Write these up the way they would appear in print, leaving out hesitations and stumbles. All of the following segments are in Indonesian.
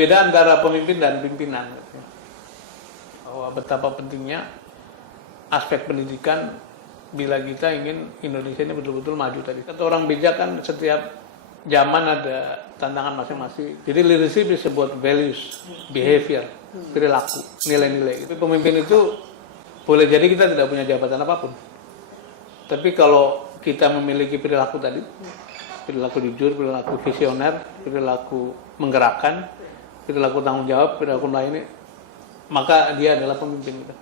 beda antara pemimpin dan pimpinan. Bahwa betapa pentingnya aspek pendidikan bila kita ingin Indonesia ini betul-betul maju tadi. Kata orang bijak kan setiap zaman ada tantangan masing-masing. Jadi leadership disebut values, behavior, perilaku, nilai-nilai. Itu pemimpin itu boleh jadi kita tidak punya jabatan apapun. Tapi kalau kita memiliki perilaku tadi, perilaku jujur, perilaku visioner, perilaku menggerakkan, perilaku tanggung jawab, perilaku melayani, maka dia adalah pemimpin kita.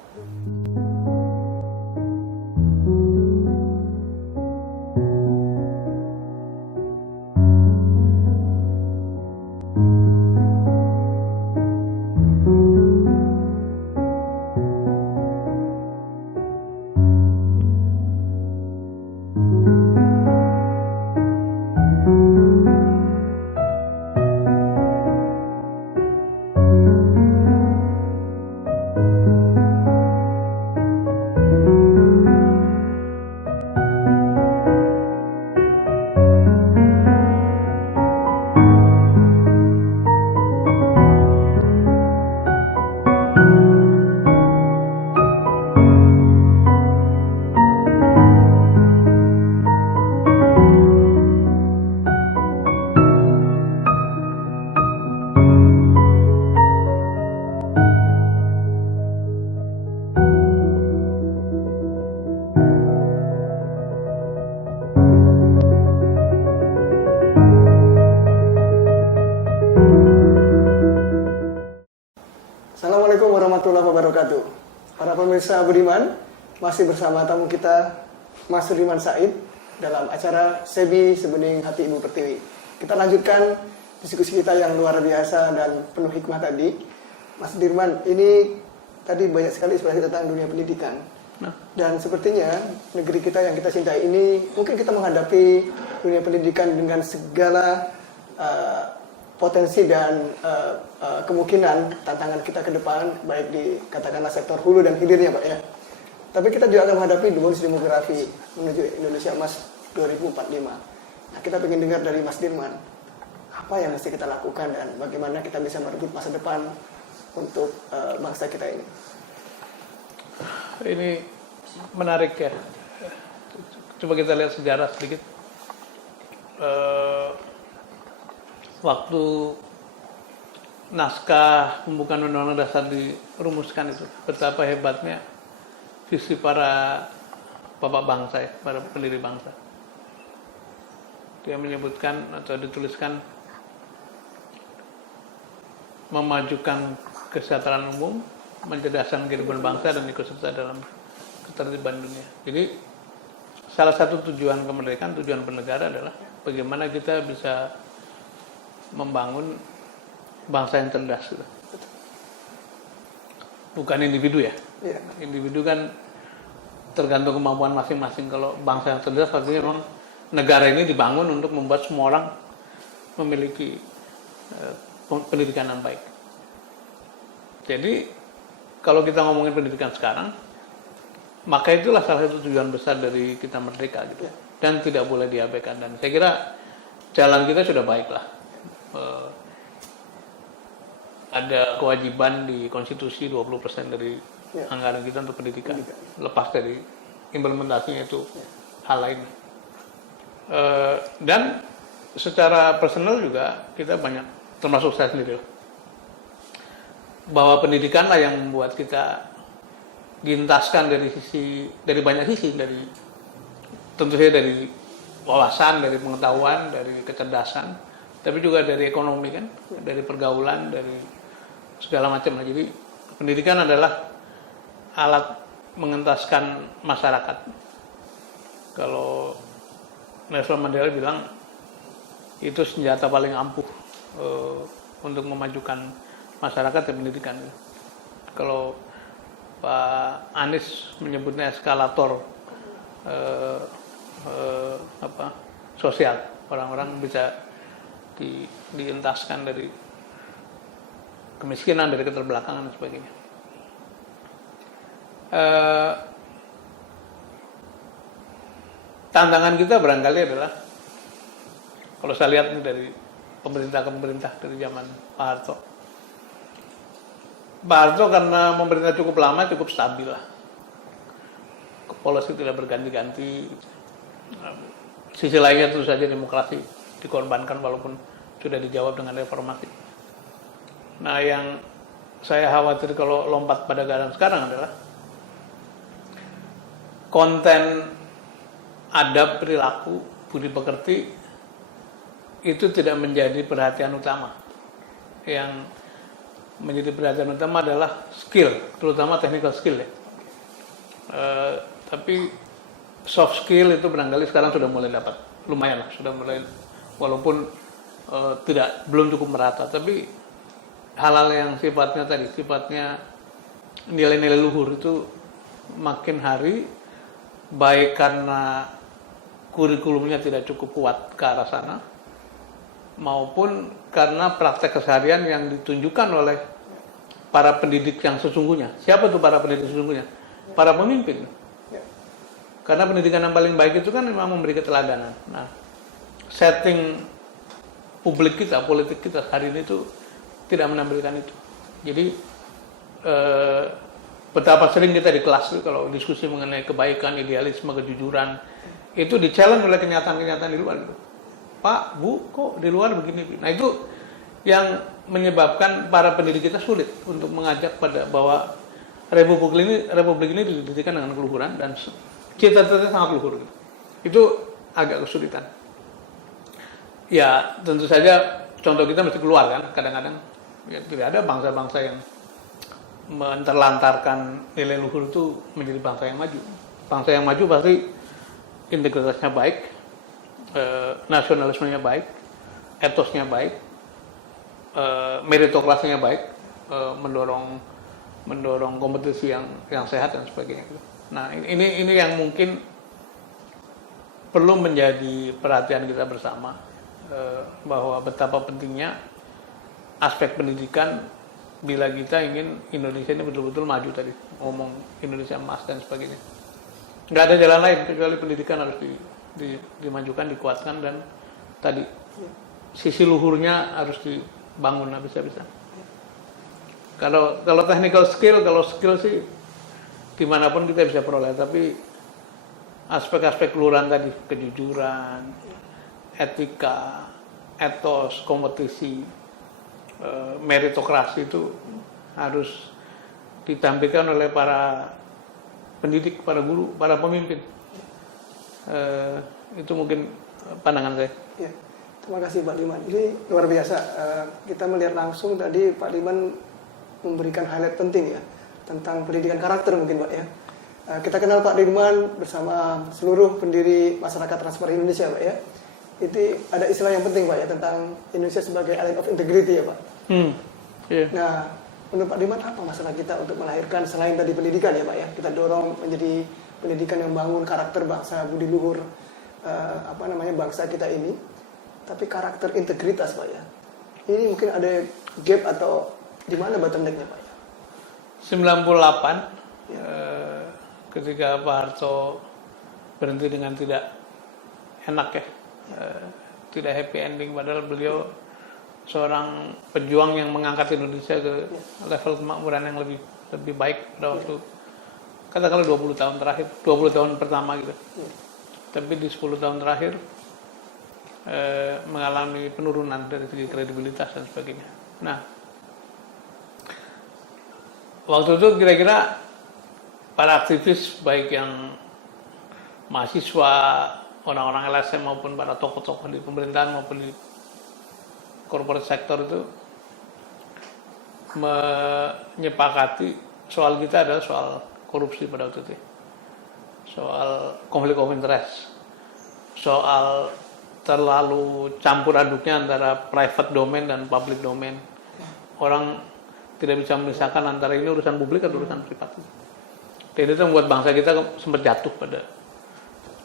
Assalamualaikum warahmatullahi wabarakatuh. Para pemirsa Budiman, masih bersama tamu kita Mas Sudirman Said dalam acara Sebi Sebening Hati Ibu Pertiwi. Kita lanjutkan diskusi kita yang luar biasa dan penuh hikmah tadi. Mas Sudirman, ini tadi banyak sekali ekspresi tentang dunia pendidikan. Dan sepertinya negeri kita yang kita cintai ini, mungkin kita menghadapi dunia pendidikan dengan segala potensi dan kemungkinan tantangan kita ke depan, baik di katakanlah sektor hulu dan hilirnya Pak ya. Tapi kita juga akan menghadapi bonus demografi menuju Indonesia Emas 2045. Nah, kita ingin dengar dari Mas Dirman, apa yang mesti kita lakukan dan bagaimana kita bisa merebut masa depan untuk bangsa kita ini. Ini menarik ya. Coba kita lihat sejarah sedikit. Waktu naskah pembukaan Undang-Undang Dasar dirumuskan itu, betapa hebatnya visi para bapak bangsa ya, para pendiri bangsa. Dia menyebutkan atau dituliskan memajukan kesejahteraan umum, mencerdaskan kehidupan bangsa dan ikut serta dalam ketertiban dunia. Jadi salah satu tujuan kemerdekaan, tujuan bernegara adalah bagaimana kita bisa membangun bangsa yang cerdas. Bukan individu ya. Individu kan tergantung kemampuan masing-masing. Kalau bangsa yang cerdas artinya memang negara ini dibangun untuk membuat semua orang memiliki pendidikan yang baik. Jadi kalau kita ngomongin pendidikan sekarang, maka itulah salah satu tujuan besar dari kita merdeka gitu. Dan tidak boleh diabaikan. Dan saya kira jalan kita sudah baik lah. Ada kewajiban di konstitusi 20% dari anggaran kita untuk pendidikan. Lepas dari implementasinya itu hal lain. Dan secara personal juga kita banyak, termasuk saya sendiri, bahwa pendidikanlah yang membuat kita dientaskan dari banyak sisi, tentu saja dari wawasan, dari pengetahuan, dari kecerdasan, tapi juga dari ekonomi kan, dari pergaulan, dari segala macam. Jadi pendidikan adalah alat mengentaskan masyarakat. Kalau Nelson Mandela bilang itu senjata paling ampuh untuk memajukan masyarakat dan pendidikan. Kalau Pak Anies menyebutnya eskalator sosial, orang-orang bisa dientaskan dari kemiskinan, dari keterbelakangan dan sebagainya. Tantangan kita barangkali adalah, kalau saya lihat dari pemerintah ke pemerintah dari zaman Pak Harto, Pak Harto karena pemerintah cukup lama, cukup stabil lah. Polisi tidak berganti-ganti. Sisi lainnya tentu saja demokrasi dikorbankan walaupun sudah dijawab dengan reformasi. Nah, yang saya khawatir kalau lompat pada keadaan sekarang adalah konten adab, perilaku, budi pekerti itu tidak menjadi perhatian utama. Yang menjadi perhatian utama adalah skill, terutama technical skill ya. Tapi soft skill itu barangkali sekarang sudah mulai dapat, lumayan lah, sudah mulai, walaupun belum cukup merata. Tapi hal-hal yang sifatnya nilai-nilai luhur itu makin hari, baik karena kurikulumnya tidak cukup kuat ke arah sana, maupun karena praktek keseharian yang ditunjukkan oleh para pendidik yang sesungguhnya. Siapa tuh para pendidik sesungguhnya? Para pemimpin. Karena pendidikan yang paling baik itu kan memang memberi keteladanan. Nah, setting publik kita, politik kita hari ini tuh tidak menampilkan itu. Jadi betapa sering kita di kelas tuh kalau diskusi mengenai kebaikan, idealisme, kejujuran, itu di-challenge oleh kenyataan-kenyataan di luar gitu. Pak, Bu, kok di luar begini? Nah, itu yang menyebabkan para pendidik kita sulit untuk mengajak pada bahwa Republik ini didirikan dengan keluhuran dan cita-citanya sangat luhur. Itu agak kesulitan. Ya, tentu saja contoh kita mesti keluar kan, kadang-kadang ya, tidak ada bangsa-bangsa yang menterlantarkan nilai luhur itu menjadi bangsa yang maju. Bangsa yang maju pasti integritasnya baik, nasionalismenya baik, etosnya baik, meritokrasinya baik, mendorong kompetisi yang sehat dan sebagainya. Nah, ini yang mungkin perlu menjadi perhatian kita bersama, bahwa betapa pentingnya aspek pendidikan bila kita ingin Indonesia ini betul-betul maju tadi, ngomong Indonesia emas dan sebagainya. Nggak ada jalan lain kecuali pendidikan harus dimajukan, dikuatkan, dan tadi sisi luhurnya harus dibangun habis-habisan. Kalau technical skill, kalau skill sih dimanapun kita bisa peroleh, tapi aspek-aspek keluhuran tadi, kejujuran, etika, etos, kompetisi, meritokrasi itu harus ditampilkan oleh para pendidik, para guru, para pemimpin. Itu mungkin pandangan saya. Ya, terima kasih Pak Diman. Ini luar biasa. Kita melihat langsung tadi Pak Diman memberikan highlight penting ya tentang pendidikan karakter mungkin Pak ya. Kita kenal Pak Dirman bersama seluruh pendiri masyarakat transfer Indonesia Pak ya. Itu ada istilah yang penting Pak ya tentang Indonesia sebagai island of integrity ya Pak. Yeah. Nah, menurut Pak Dirman apa masalah kita untuk melahirkan selain tadi pendidikan ya Pak ya? Kita dorong menjadi pendidikan yang bangun karakter bangsa, budi luhur bangsa kita ini. Tapi karakter integritas Pak ya. Ini mungkin ada gap atau di mana bottleneck-nya Pak? 98 ketika Pak Harto berhenti dengan tidak enak ya, tidak happy ending, padahal beliau seorang pejuang yang mengangkat Indonesia ke level kemakmuran yang lebih baik pada waktu katakanlah 20 tahun terakhir, 20 tahun pertama gitu. Tapi di 10 tahun terakhir mengalami penurunan dari segi kredibilitas dan sebagainya. Nah, waktu itu kira-kira para aktivis baik yang mahasiswa, orang-orang LSM maupun para tokoh-tokoh di pemerintahan maupun di corporate sector itu menyepakati soal kita adalah soal korupsi pada waktu itu, soal konflik of interest, soal terlalu campur aduknya antara private domain dan public domain. Orang tidak bisa memisahkan antara ini urusan publik atau urusan privat. Dan itu membuat bangsa kita sempat jatuh pada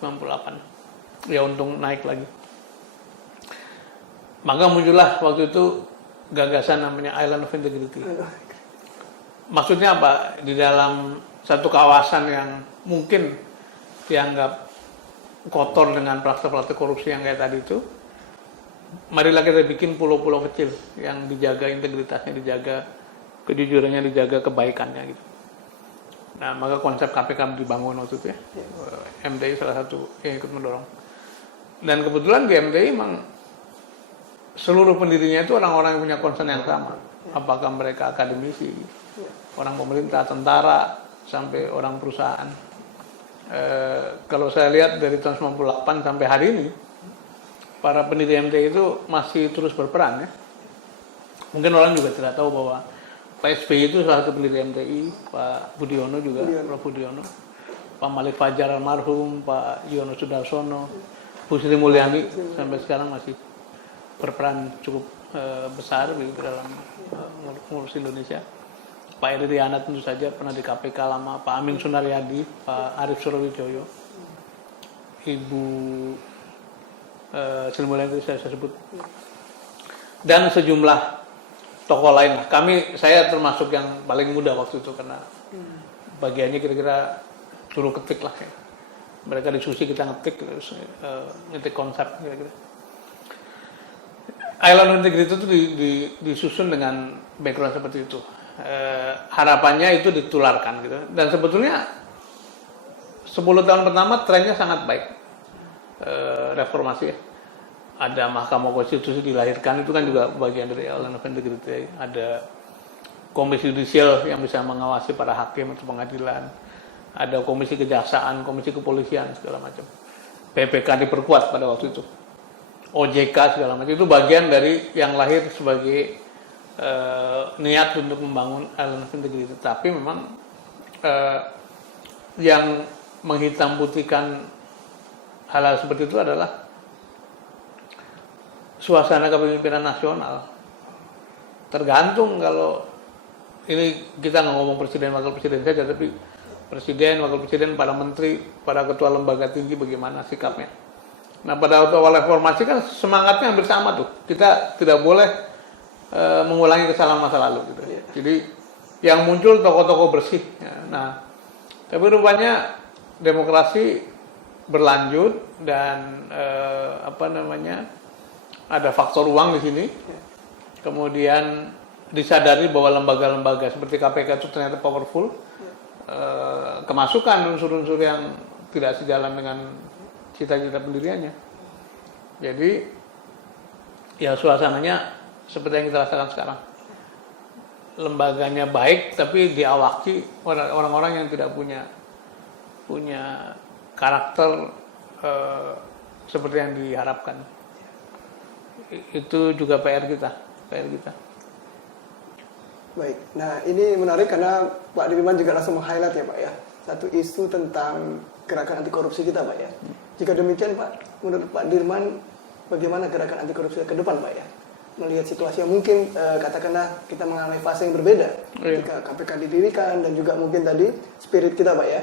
98. Ya untung naik lagi. Maka muncullah waktu itu gagasan namanya Island of Integrity. Maksudnya apa? Di dalam satu kawasan yang mungkin dianggap kotor dengan praktek-praktek korupsi yang kayak tadi itu, marilah kita bikin pulau-pulau kecil yang dijaga integritasnya, dijaga kejujurannya dijaga, kebaikannya gitu. Nah, maka konsep KPK dibangun waktu itu ya. MTI salah satu yang ikut mendorong. Dan kebetulan di MTI memang seluruh pendirinya itu orang-orang yang punya concern yang sama. Apakah mereka akademisi, orang pemerintah, tentara, sampai orang perusahaan. Kalau saya lihat dari tahun 98 sampai hari ini, para pendiri MTI itu masih terus berperan ya. Mungkin orang juga tidak tahu bahwa Pak SBY itu salah satu pendiri MTI, Pak Budiono juga, Prof. Budiono, Pak Malik Fajar almarhum, Pak Yono Sudarsono, Bu Sri Mulyani sampai sekarang masih berperan cukup besar di dalam ngurus Indonesia. Pak Eri Riana tentu saja pernah di KPK lama, Pak Amin Sunaryadi, Pak Arief Surowijoyo, Ibu Sri Mulyani itu saya sebut, dan sejumlah tokoh lain. Saya termasuk yang paling muda waktu itu karena bagiannya kira-kira suruh ketik lah ya. Mereka diskusi, kita ngetik, ngetik konsep kira-kira. Island Integrity itu disusun dengan background seperti itu. Harapannya itu ditularkan gitu. Dan sebetulnya 10 tahun pertama trennya sangat baik. Reformasi ya. Ada Mahkamah Konstitusi dilahirkan, itu kan juga bagian dari Island of Integrity. Ada komisi yudisial yang bisa mengawasi para hakim atau pengadilan. Ada komisi kejaksaan, komisi kepolisian segala macam. PPK diperkuat pada waktu itu. OJK segala macam itu bagian dari yang lahir sebagai niat untuk membangun Island of Integrity. Tapi memang yang menghitam putihkan hal-hal seperti itu adalah suasana kepemimpinan nasional. Tergantung, kalau ini kita nggak ngomong presiden wakil presiden saja, tapi presiden, wakil presiden, para menteri, para ketua lembaga tinggi bagaimana sikapnya. Nah, pada waktu awal reformasi kan semangatnya hampir sama tuh. Kita tidak boleh mengulangi kesalahan masa lalu gitu. Jadi yang muncul tokoh-tokoh bersih. Nah, tapi rupanya demokrasi berlanjut dan ada faktor uang di sini. Kemudian disadari bahwa lembaga-lembaga seperti KPK itu ternyata powerful. Kemasukan unsur-unsur yang tidak sejalan dengan cita-cita pendiriannya. Jadi ya suasananya seperti yang kita rasakan sekarang. Lembaganya baik tapi diawaki orang-orang yang tidak punya karakter seperti yang diharapkan. Itu juga PR kita. Baik, nah ini menarik karena Pak Dirman juga langsung meng-highlight ya Pak ya, satu isu tentang gerakan anti korupsi kita Pak ya. Jika demikian Pak, menurut Pak Dirman bagaimana gerakan anti korupsi ke depan Pak ya? Melihat situasi yang mungkin katakanlah kita mengalami fase yang berbeda ketika KPK didirikan dan juga mungkin tadi spirit kita Pak ya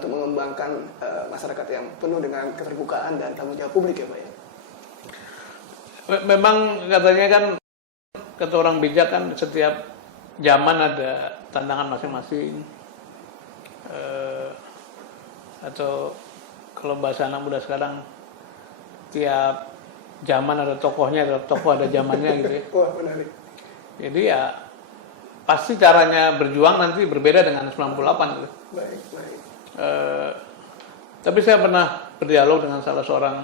untuk mengembangkan masyarakat yang penuh dengan keterbukaan dan tanggung jawab publik ya Pak ya. Memang katanya kan, kata orang bijak kan, setiap zaman ada tantangan masing-masing. Atau kalau bahasa anak muda sekarang, tiap zaman ada tokohnya, ada tokoh ada zamannya gitu ya. Wah, menarik. Jadi ya pasti caranya berjuang nanti berbeda dengan 98 gitu. Baik. Tapi saya pernah berdialog dengan salah seorang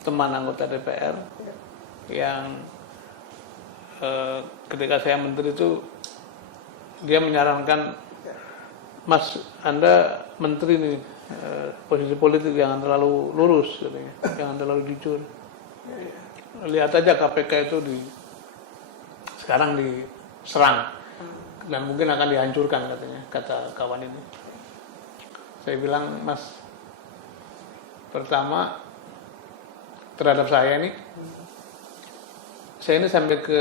teman anggota DPR yang ketika saya menteri itu dia menyarankan, Mas, Anda menteri nih, posisi politik jangan terlalu lurus katanya, jangan terlalu jujur. Lihat aja KPK itu sekarang diserang dan mungkin akan dihancurkan katanya, kata kawan ini. Saya bilang, Mas, pertama terhadap saya ini sampai ke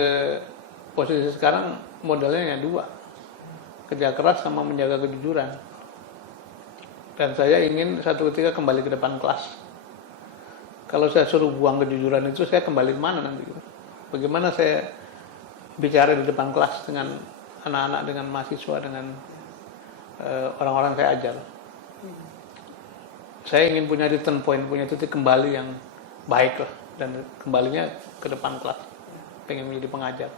posisi sekarang modalnya hanya 2, kerja keras sama menjaga kejujuran. Dan saya ingin satu ketika kembali ke depan kelas. Kalau saya suruh buang kejujuran itu, saya kembali mana nanti? Bagaimana saya bicara di depan kelas dengan anak-anak, dengan mahasiswa, dengan orang-orang saya ajar? Saya ingin punya return point, punya titik kembali yang baik lah, dan kembalinya ke depan kelas. Pengen menjadi pengajar.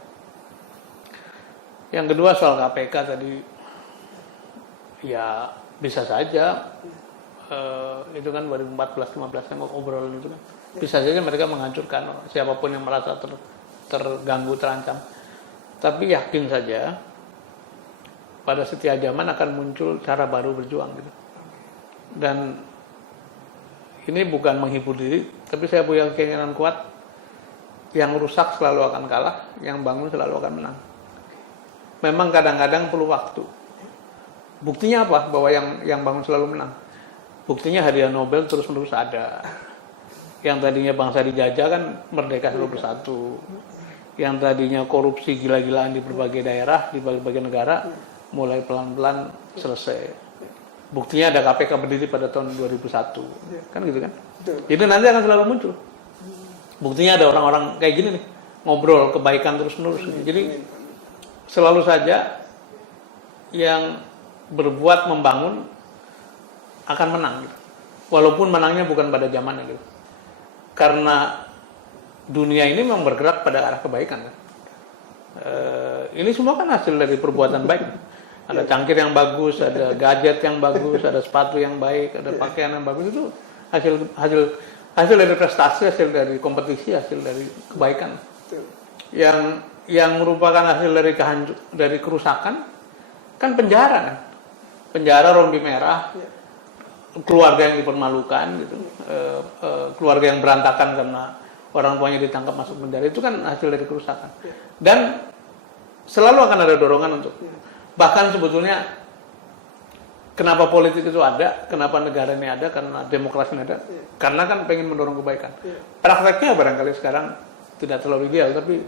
Yang kedua soal KPK tadi, ya bisa saja itu kan 2014-15 kan obrolan itu kan, bisa saja mereka menghancurkan siapapun yang merasa terganggu, terancam. Tapi yakin saja pada setiap zaman akan muncul cara baru berjuang gitu. Dan ini bukan menghibur diri, tapi saya punya keinginan kuat, yang rusak selalu akan kalah, yang bangun selalu akan menang. Memang kadang-kadang perlu waktu. Buktinya apa? Bahwa yang bangun selalu menang. Buktinya hadiah Nobel terus-menerus ada. Yang tadinya bangsa dijajah kan merdeka selalu bersatu. Yang tadinya korupsi gila-gilaan di berbagai daerah, di berbagai negara, mulai pelan-pelan selesai. Buktinya ada KPK berdiri pada tahun 2001, kan gitu kan? Jadi nanti akan selalu muncul. Buktinya ada orang-orang kayak gini nih, ngobrol kebaikan terus-menerus. Jadi selalu saja yang berbuat membangun akan menang, gitu. Walaupun menangnya bukan pada zamannya gitu. Karena dunia ini memang bergerak pada arah kebaikan kan. Ini semua kan hasil dari perbuatan baik. Ada cangkir yang bagus, ada gadget yang bagus, ada sepatu yang baik, ada pakaian yang bagus, itu hasil dari prestasi, hasil dari kompetisi, hasil dari kebaikan. Yang merupakan hasil dari kerusakan kan penjara kan. Penjara, rompi merah, keluarga yang dipermalukan gitu. Keluarga yang berantakan karena orang tuanya ditangkap masuk penjara, itu kan hasil dari kerusakan. Dan selalu akan ada dorongan untuk, bahkan sebetulnya kenapa politik itu ada, kenapa negara ini ada, karena demokrasi ini ada, karena kan pengen mendorong kebaikan. Prakteknya barangkali sekarang tidak terlalu ideal, tapi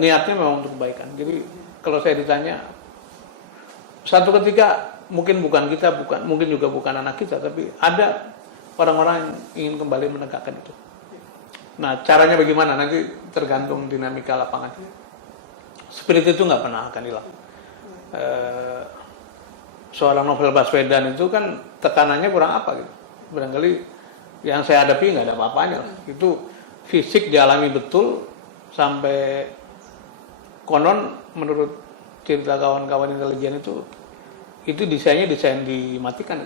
niatnya memang untuk kebaikan. Jadi kalau saya ditanya, satu ketika mungkin bukan kita, mungkin juga bukan anak kita, tapi ada orang-orang yang ingin kembali menegakkan itu. Nah, caranya bagaimana nanti tergantung dinamika lapangan. Spirit itu nggak pernah akan hilang. Seorang Novel Baswedan itu kan tekanannya kurang apa gitu. Barangkali yang saya hadapi nggak ada apa-apanya. Itu fisik dialami betul, sampai konon menurut cerita kawan-kawan intelijen itu desain dimatikan,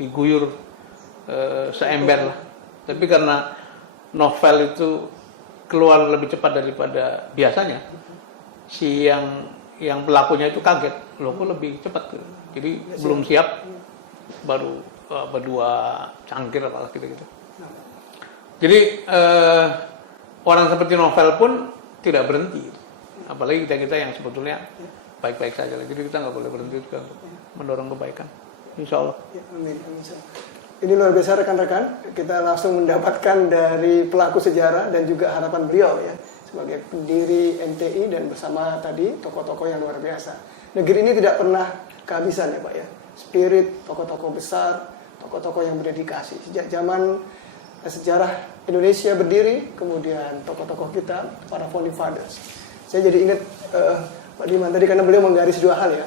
diguyur seember lah. Tapi karena novel itu keluar lebih cepat daripada biasanya, si yang pelakunya itu kaget, loh kok lebih cepat gitu. Jadi belum siap, baru berdua cangkir apalah gitu. Jadi orang seperti Novel pun tidak berhenti, apalagi kita yang sebetulnya baik-baik saja. Jadi kita nggak boleh berhenti juga untuk mendorong kebaikan, insya Allah. Ya, amin. Ini luar biasa rekan-rekan, kita langsung mendapatkan dari pelaku sejarah dan juga harapan beliau ya, sebagai pendiri MTI dan bersama tadi tokoh-tokoh yang luar biasa. Negeri ini tidak pernah kehabisan ya Pak ya, spirit tokoh-tokoh besar, tokoh-tokoh yang berdedikasi. Sejak zaman sejarah Indonesia berdiri, kemudian tokoh-tokoh kita, para founding fathers. Saya jadi ingat Pak Diman tadi karena beliau menggaris dua hal ya,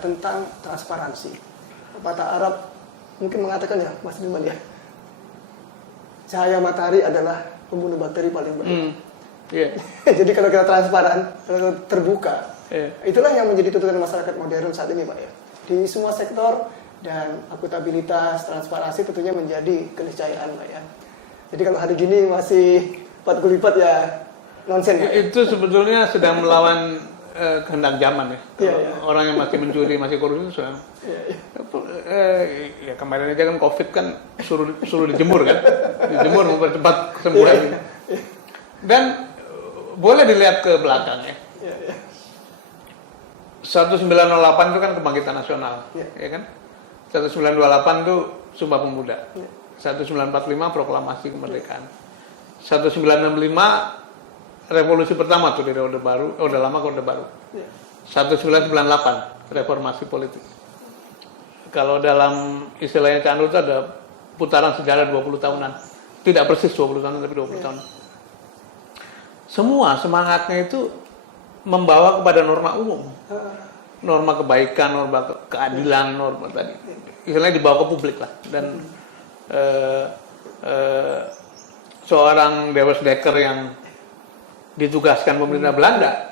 tentang transparansi. Pepatah Arab mungkin mengatakan ya, Mas Diman ya, cahaya matahari adalah pembunuh bakteri paling baik. Jadi kalau kita transparan, kalau terbuka, itulah yang menjadi tuntutan masyarakat modern saat ini Pak ya. Di semua sektor, dan akuntabilitas, transparansi tentunya menjadi keniscayaan Pak ya. Jadi kalau hari gini masih 40 lipat ya nonsen Pak. Itu sebetulnya sedang melawan kehendak zaman ya. Orang yang masih mencuri, masih korupsi itu sudah. Ya kemarin aja kan COVID kan suruh dijemur kan, dijemur mempercepat kesembuhan. Dan boleh dilihat ke belakang ya. 1908 itu kan kebangkitan nasional, ya kan? 1928 itu Sumpah Pemuda. 1945 proklamasi kemerdekaan. 1965 revolusi pertama tuh di Orde Baru, Orde Lama ke Orde Baru. 1998 reformasi politik. Kalau dalam istilahnya Candu itu ada putaran sejarah 20 tahunan. Tidak persis 20 tahun tapi 20 tahun. Semua semangatnya itu membawa kepada norma umum. Norma kebaikan, norma keadilan, norma tadi. Istilahnya dibawa ke publik lah. Dan seorang Dewes Dekker yang ditugaskan pemerintah Belanda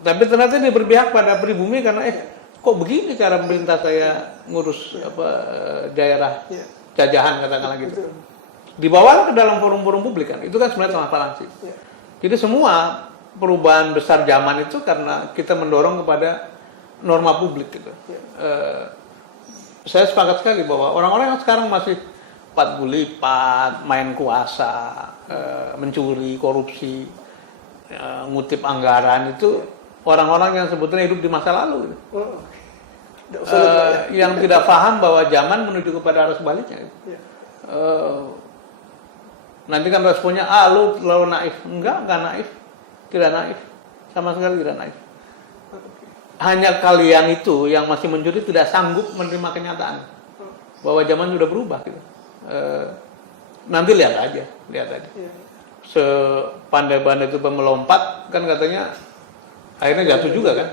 Tapi ternyata dia berpihak pada pribumi karena kok begini cara pemerintah saya ngurus daerah jajahan katakanlah gitu. Betul. Dibawa ke dalam forum-forum publik kan. Itu kan sebenarnya transparansi. Jadi semua perubahan besar zaman itu karena kita mendorong kepada norma publik gitu. Saya sepakat sekali bahwa orang-orang yang sekarang masih pat gulipat, main kuasa, mencuri, korupsi, ngutip anggaran itu orang-orang yang sebetulnya hidup di masa lalu. Yang tidak paham bahwa zaman menuju kepada arah sebaliknya. Nanti kan responnya, lu terlalu naif. Enggak naif. Tidak naif. Sama sekali tidak naif. Hanya kalian itu yang masih mencuri tidak sanggup menerima kenyataan. Bahwa zaman sudah berubah. Gitu. Nanti lihat aja. Sepandai-pandai itu melompat, kan katanya akhirnya jatuh juga kan.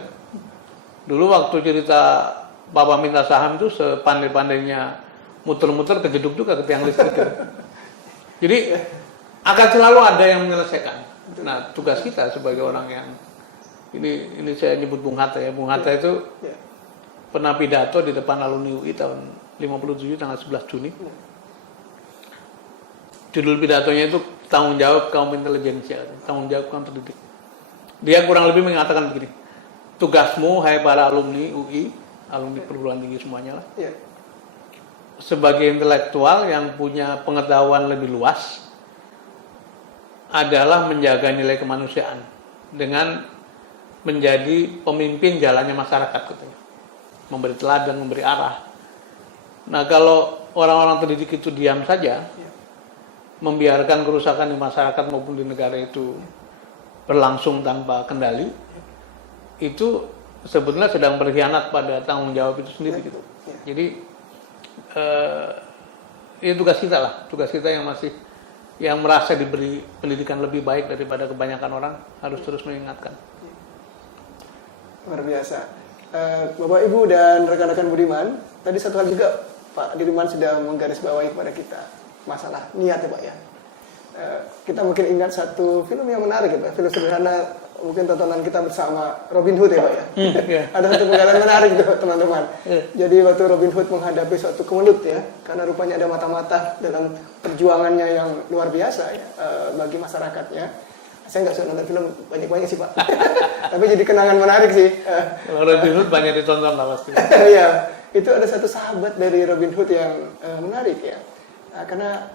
Dulu waktu cerita Papa minta saham itu sepandai-pandainya muter-muter kejeduk juga ke tiang listrik. Gitu. Jadi akan selalu ada yang menyelesaikan. Nah, tugas kita sebagai orang yang ini saya nyebut Bung Hatta ya. Bung Hatta itu pernah pidato di depan alumni UI tahun 57 tanggal 11 Juni. Judul pidatonya itu tanggung jawab kaum intelijensia, tanggung jawab kaum terdidik. Dia kurang lebih mengatakan begini. Tugasmu hai para alumni UI, alumni perguruan tinggi semuanya lah. Sebagai intelektual yang punya pengetahuan lebih luas adalah menjaga nilai kemanusiaan dengan menjadi pemimpin jalannya masyarakat gitu. Memberi teladan, memberi arah. Nah, kalau orang-orang terdidik itu diam saja, membiarkan kerusakan di masyarakat maupun di negara itu berlangsung tanpa kendali, itu sebetulnya sedang berkhianat pada tanggung jawab itu sendiri gitu. Jadi ya tugas kita lah, tugas kita yang merasa diberi pendidikan lebih baik daripada kebanyakan orang harus terus mengingatkan. Luar biasa. Bapak Ibu dan rekan-rekan Budiman, tadi satu hal juga Pak Dirman sudah menggarisbawahi kepada kita masalah niat ya Pak ya. Kita mungkin ingat satu film yang menarik ya Pak, film sederhana mungkin tontonan kita bersama Robin Hood ya Pak ya. Ada satu pengalaman menarik tuh teman-teman. Jadi waktu Robin Hood menghadapi suatu kemelut ya, karena rupanya ada mata-mata dalam perjuangannya yang luar biasa ya bagi masyarakatnya. Saya nggak suka nonton film banyak-banyak sih Pak, tapi jadi kenangan menarik sih. Robin Hood banyak ditonton lah pasti. Iya, itu ada satu sahabat dari Robin Hood yang menarik ya. Karena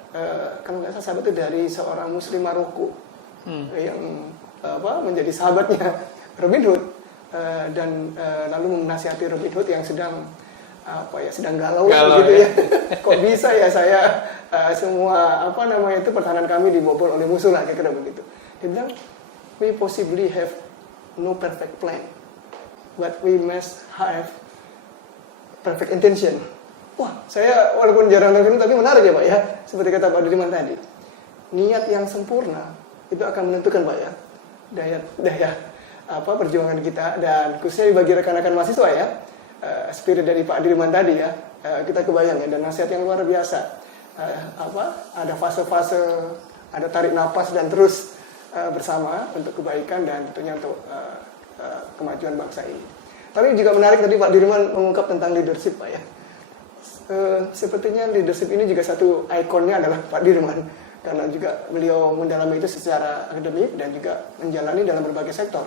kalau nggak salah sahabat itu dari seorang Muslim Maroko yang menjadi sahabatnya Robin Hood dan lalu menasihati Robin Hood yang sedang sedang galau gitu ya. Kok bisa ya saya semua pertahanan kami dibobol oleh musuh lah kira-kira begitu. Dia bilang we possibly have no perfect plan, but we must have perfect intention. Wah, saya walaupun jarang nonton film tapi menarik ya Pak ya. Seperti kata Pak Dirman tadi. Niat yang sempurna itu akan menentukan Pak ya daya perjuangan kita, dan khususnya bagi rekan-rekan mahasiswa ya. Spirit dari Pak Dirman tadi ya. Kita kebayang ya, dan nasihat yang luar biasa. Ada fase-fase, ada tarik napas dan terus bersama untuk kebaikan dan tentunya untuk kemajuan bangsa ini. Tapi juga menarik tadi Pak Dirman mengungkap tentang leadership Pak ya. Sepertinya leadership ini juga satu ikonnya adalah Pak Dirman, karena juga beliau mendalami itu secara akademik dan juga menjalani dalam berbagai sektor.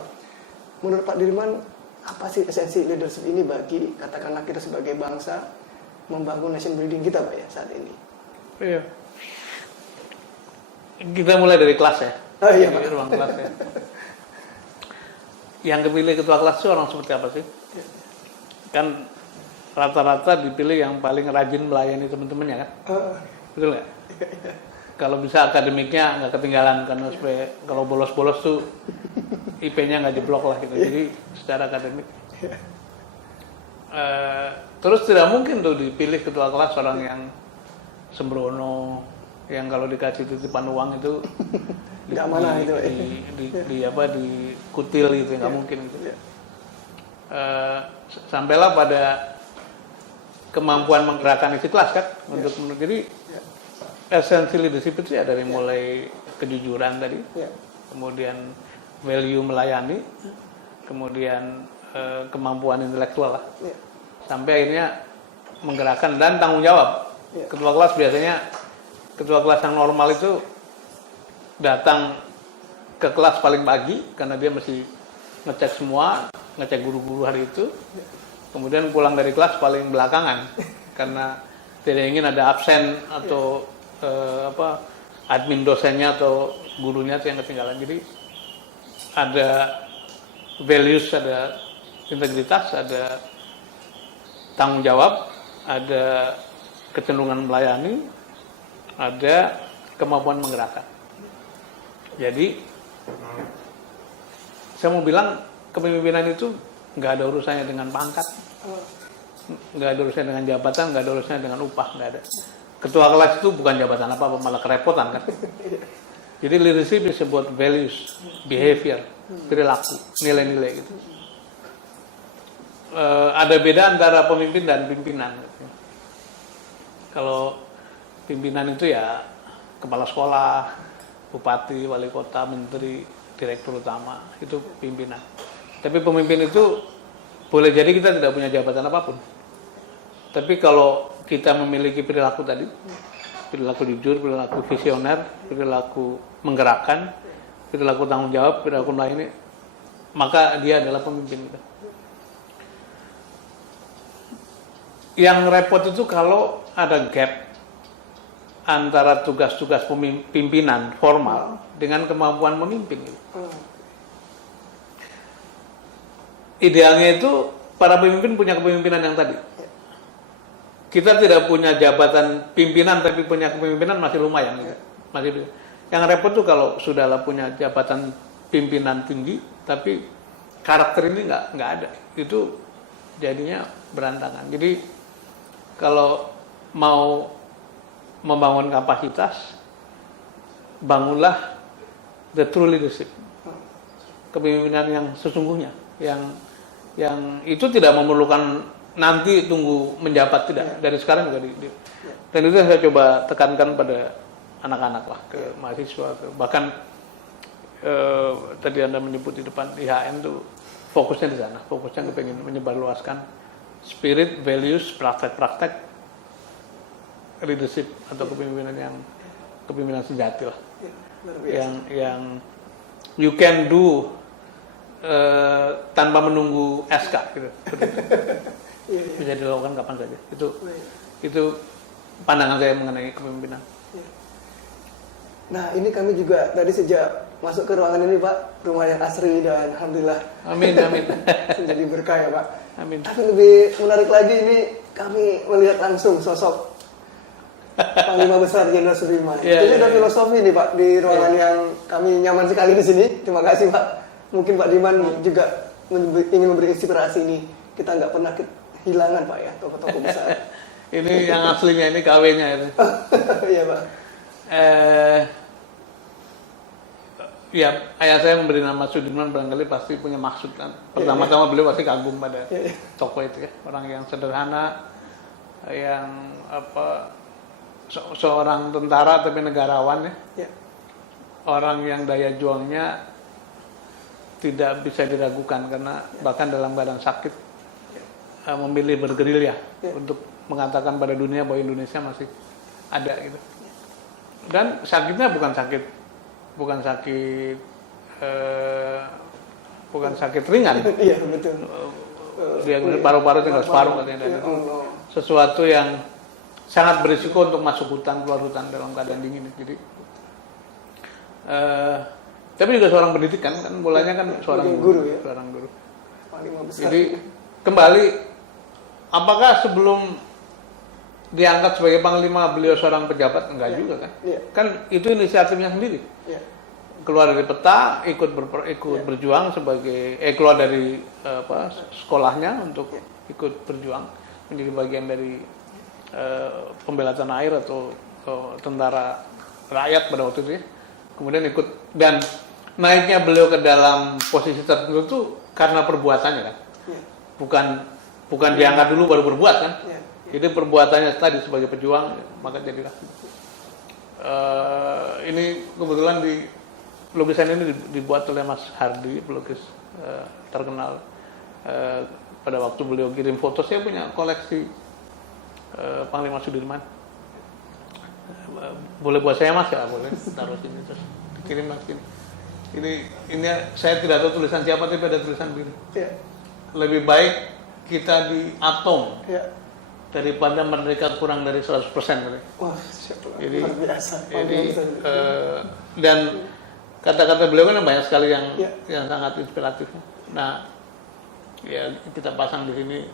Menurut Pak Dirman, apa sih esensi leadership ini bagi katakanlah kita sebagai bangsa membangun nation building kita Pak ya saat ini? Iya. Kita mulai dari kelas ya. Iya, dari ruang kelas ya. Yang kepilih ketua kelas itu orang seperti apa sih? Kan rata-rata dipilih yang paling rajin melayani teman-temannya kan? Betul nggak? Kalau bisa akademiknya nggak ketinggalan, karena supaya kalau bolos-bolos tuh IP-nya nggak jeblok lah gitu. Jadi secara akademik. Terus tidak mungkin tuh dipilih ketua kelas orang yang sembrono, yang kalau dikasih titipan uang itu nggak mana itu dikutil gitu, nggak mungkin gitu. Sampailah pada kemampuan menggerakkan isi kelas kan untuk jadi esensi leadership itu ya dari mulai kejujuran tadi, kemudian value melayani, kemudian kemampuan intelektual lah, Ya. sampai akhirnya menggerakkan dan tanggung jawab. Ya. Ketua kelas biasanya, ketua kelas yang normal itu datang ke kelas paling pagi karena dia mesti ngecek semua, ngecek guru-guru hari itu, kemudian pulang dari kelas paling belakangan karena tidak ingin ada absen atau admin dosennya atau gurunya itu yang ketinggalan. Jadi ada values, ada integritas, ada tanggung jawab, ada kecenderungan melayani, ada kemampuan menggerakkan. Jadi saya mau bilang kepemimpinan itu nggak ada urusannya dengan pangkat, nggak ada urusannya dengan jabatan, nggak ada urusannya dengan upah, nggak ada. Ketua kelas itu bukan jabatan apa-apa, malah kerepotan kan. Jadi leadership is about values, behavior, perilaku, nilai-nilai gitu. Ada beda antara pemimpin dan pimpinan. Kalau pimpinan itu ya kepala sekolah, bupati, wali kota, menteri, direktur utama, itu pimpinan. Tapi pemimpin itu boleh jadi kita tidak punya jabatan apapun. Tapi kalau kita memiliki perilaku tadi, perilaku jujur, perilaku visioner, perilaku menggerakkan, perilaku tanggung jawab, perilaku melayani, maka dia adalah pemimpin kita. Yang repot itu kalau ada gap antara tugas-tugas pimpinan formal dengan kemampuan memimpin. Idealnya itu para pemimpin punya kepemimpinan yang tadi. Kita tidak punya jabatan pimpinan tapi punya kepemimpinan masih lumayan. Masih bisa. Yang repot tuh kalau sudahlah punya jabatan pimpinan tinggi tapi karakter ini nggak ada. Itu jadinya berantakan. Jadi kalau mau membangun kapasitas, bangunlah the true leadership, kepemimpinan yang sesungguhnya, yang itu tidak memerlukan nanti tunggu menjabat, tidak, dari sekarang juga dan itu yang saya coba tekankan pada anak-anak lah, ke mahasiswa, bahkan tadi Anda menyebut di depan IHN tuh fokusnya di sana, fokusnya pengen menyebarluaskan spirit, values, praktek-praktek leadership atau kepemimpinan sejati lah, yang you can do tanpa menunggu SK gitu. Bisa dilakukan kapan saja. Itu pandangan saya mengenai kepemimpinan. Nah, ini kami juga tadi sejak masuk ke ruangan ini, Pak, rumah yang asri dan alhamdulillah. Amin. Menjadi berkah ya, Pak. Amin. Tapi lebih menarik lagi ini kami melihat langsung sosok Panglima Besar Jenderal Sudirman. Jadi ada filosofi nih, Pak, di ruangan yang kami nyaman sekali di sini. Terima kasih, Pak. Mungkin Pak Diman juga ingin memberi inspirasi ini. Kita nggak pernah kehilangan, Pak, ya, tokoh-tokoh besar. Ini yang aslinya, ini KW-nya itu. Iya, Pak. Ya, ayah saya memberi nama Sudirman barangkali pasti punya maksud kan. Pertama-tama beliau pasti kagum pada tokoh itu ya, orang yang sederhana, yang seorang tentara tapi negarawan ya. Orang yang daya juangnya tidak bisa diragukan karena bahkan dalam keadaan sakit memilih bergerilya untuk mengatakan pada dunia bahwa Indonesia masih ada gitu. Dan sakitnya bukan sakit ringan. Iya, betul. Dia paru-paru tinggal separuh katanya. Sesuatu yang sangat berisiko untuk masuk hutan, keluar hutan dalam keadaan dingin. Jadi tapi juga seorang pendidikan kan, mulanya kan seorang guru. Jadi kembali, apakah sebelum diangkat sebagai panglima beliau seorang pejabat? Enggak juga kan? Kan itu inisiatifnya sendiri. Keluar dari peta, ikut berjuang sebagai keluar dari sekolahnya untuk ikut berjuang menjadi bagian dari pembela tanah air atau tentara rakyat pada waktu itu ya. Kemudian ikut, dan naiknya beliau ke dalam posisi tertentu itu karena perbuatannya kan. Bukan diangkat dulu baru berbuat kan. Jadi perbuatannya tadi sebagai pejuang, maka jadilah. Ini kebetulan lukisan ini dibuat oleh Mas Hardi, pelukis terkenal. Pada waktu beliau kirim foto, saya punya koleksi Panglima Sudirman. Boleh buat saya Mas ya, boleh taruh sini terus dikirim lagi. Ini saya tidak tahu tulisan siapa, tapi ada tulisan begini. Ya. Lebih baik kita di atom Ya. daripada merdeka kurang dari 100%. Wah, syukur. Jadi, Luar biasa. jadi dan kata-kata beliau kan banyak sekali yang Ya. yang sangat inspiratif. Nah, ya kita pasang di sini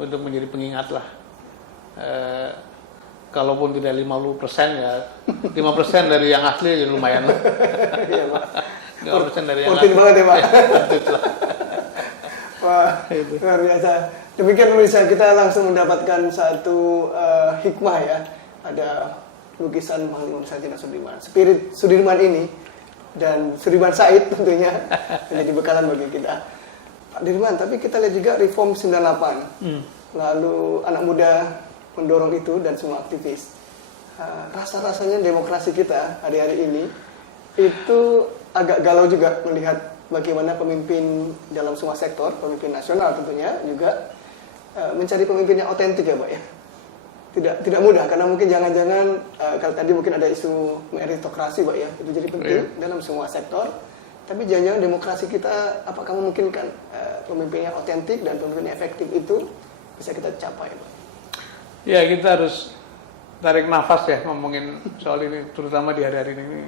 untuk menjadi pengingat lah. Kalaupun tidak 50% ya 5% dari yang asli ya lumayan. Iya, Pak. 5% dari yang Penting asli. banget ya, Pak. Itulah. Wah, luar biasa. Demikian pemirsa, kita langsung mendapatkan satu hikmah ya. Ada lukisan Panglima besar Jenderal Sudirman. Spirit Sudirman ini dan Sudirman Said tentunya menjadi bekalan bagi kita. Pak Dirman, tapi kita lihat juga Reform 98. Lalu anak muda mendorong itu dan semua aktivis. Rasa-rasanya demokrasi kita hari-hari ini itu agak galau juga melihat bagaimana pemimpin dalam semua sektor, pemimpin nasional tentunya juga mencari pemimpin yang otentik ya Pak ya. Tidak mudah karena mungkin jangan-jangan kalau tadi mungkin ada isu meritokrasi Pak ya, itu jadi penting dalam semua sektor. Tapi jangan-jangan demokrasi kita apakah memungkinkan pemimpin yang otentik dan pemimpin yang efektif itu bisa kita capai Pak? Ya, kita harus tarik nafas ya ngomongin soal ini, terutama di hari-hari ini.